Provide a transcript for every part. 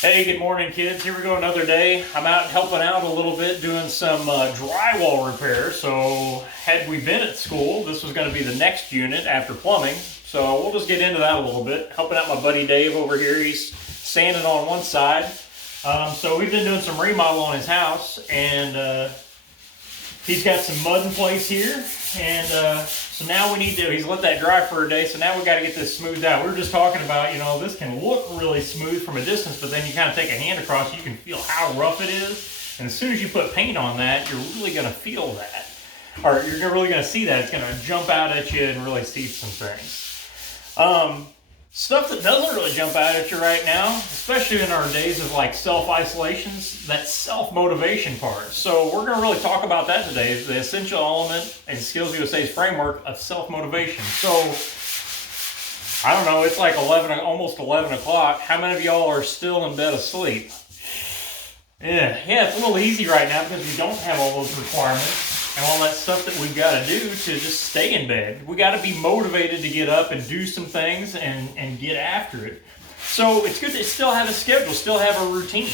Hey, good morning, kids. Here we go, another day. I'm out helping out a little bit, doing some drywall repair. So, had we been at school, this was going to be the next unit after plumbing. So, we'll just get into that a little bit. Helping out my buddy Dave over here. He's sanding on one side. So, we've been doing some remodel on his house, and he's got some mud in place here. And so now we need to, he's let that dry for a day, so now we got to get this smoothed out. We were just talking about, this can look really smooth from a distance, but then you kind of take a hand across, you can feel how rough it is. And as soon as you put paint on that, you're really going to feel that. Or you're really going to see that. It's going to jump out at you and really see some things. Stuff that doesn't really jump out at you right now, especially in our days of like self-isolations, that self-motivation part. So we're going to really talk about that today, is the essential element in Skills USA's framework of self-motivation. So, I don't know, it's like almost 11 o'clock. How many of y'all are still in bed asleep? Yeah, it's a little easy right now because we don't have all those requirements and all that stuff that we've got to do to just stay in bed. We got to be motivated to get up and do some things and get after it. So it's good to still have a schedule, still have a routine.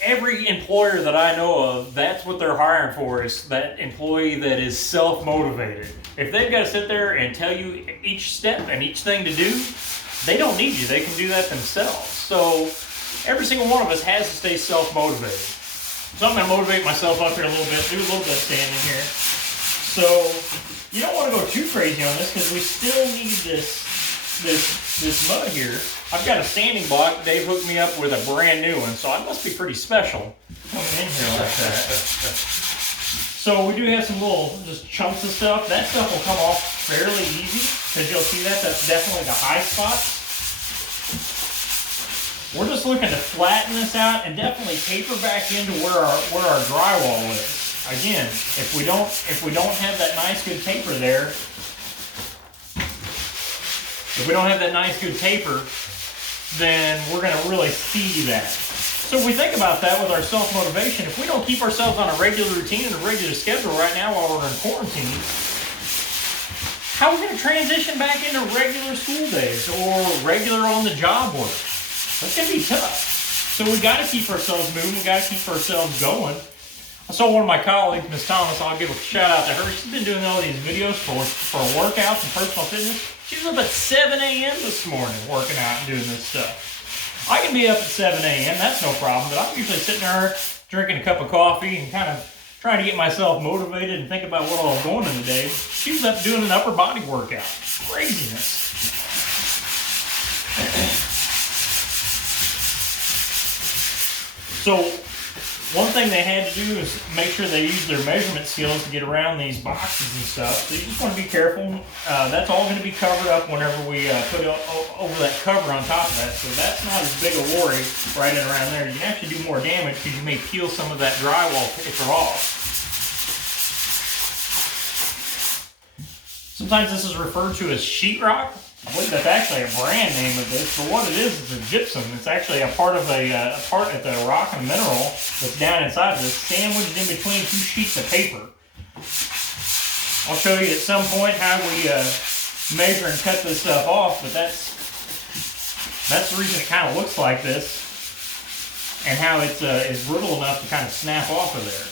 Every employer that I know of, that's what they're hiring for, is that employee that is self-motivated. If they've got to sit there and tell you each step and each thing to do, they don't need you. They can do that themselves. So every single one of us has to stay self-motivated. So I'm going to motivate myself up here a little bit, do a little bit of standing here. So you don't want to go too crazy on this because we still need this mud here. I've got a standing block. Dave hooked me up with a brand new one, so I must be pretty special coming in here like that. So we do have some little just chunks of stuff. That stuff will come off fairly easy because you'll see that's definitely the high spot. We're just looking to flatten this out and definitely taper back into where our drywall is. Again, if we don't have that nice good taper there, then we're going to really see that. So if we think about that with our self-motivation, if we don't keep ourselves on a regular routine and a regular schedule right now while we're in quarantine, how are we going to transition back into regular school days or regular on-the-job work? It's going to be tough. So we got to keep ourselves moving. We got to keep ourselves going. I saw one of my colleagues, Miss Thomas, I'll give a shout out to her. She's been doing all these videos for workouts and personal fitness. She was up at 7 a.m. this morning working out and doing this stuff. I can be up at 7 a.m. That's no problem, but I'm usually sitting there drinking a cup of coffee and kind of trying to get myself motivated and think about what I was going in the day. She was up doing an upper body workout. Craziness. So one thing they had to do is make sure they use their measurement skills to get around these boxes and stuff. So you just want to be careful. That's all going to be covered up whenever we put over that cover on top of that. So that's not as big a worry right in around there. You can actually do more damage because you may peel some of that drywall paper off. Sometimes this is referred to as sheetrock. I believe that's actually a brand name of this, but what it is a gypsum. It's actually a part of a part of the rock and mineral that's down inside of this, sandwiched in between two sheets of paper. I'll show you at some point how we measure and cut this stuff off, but that's the reason it kind of looks like this, and how it's is brittle enough to kind of snap off of there.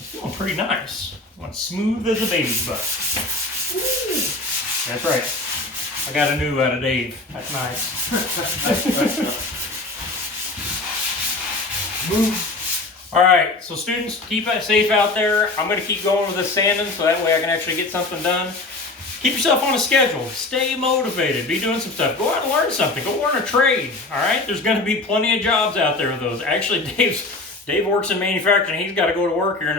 It's feeling pretty nice. It's smooth as a baby's butt. That's right. I got a new out of Dave. That's nice. Move. All right, so students, keep it safe out there. I'm going to keep going with this sanding so that way I can actually get something done. Keep yourself on a schedule. Stay motivated. Be doing some stuff. Go out and learn something. Go learn a trade. All right? There's going to be plenty of jobs out there with those. Actually, Dave works in manufacturing. He's got to go to work here in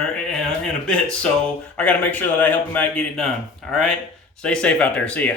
a bit, so I got to make sure that I help him out get it done. All right? Stay safe out there. See ya.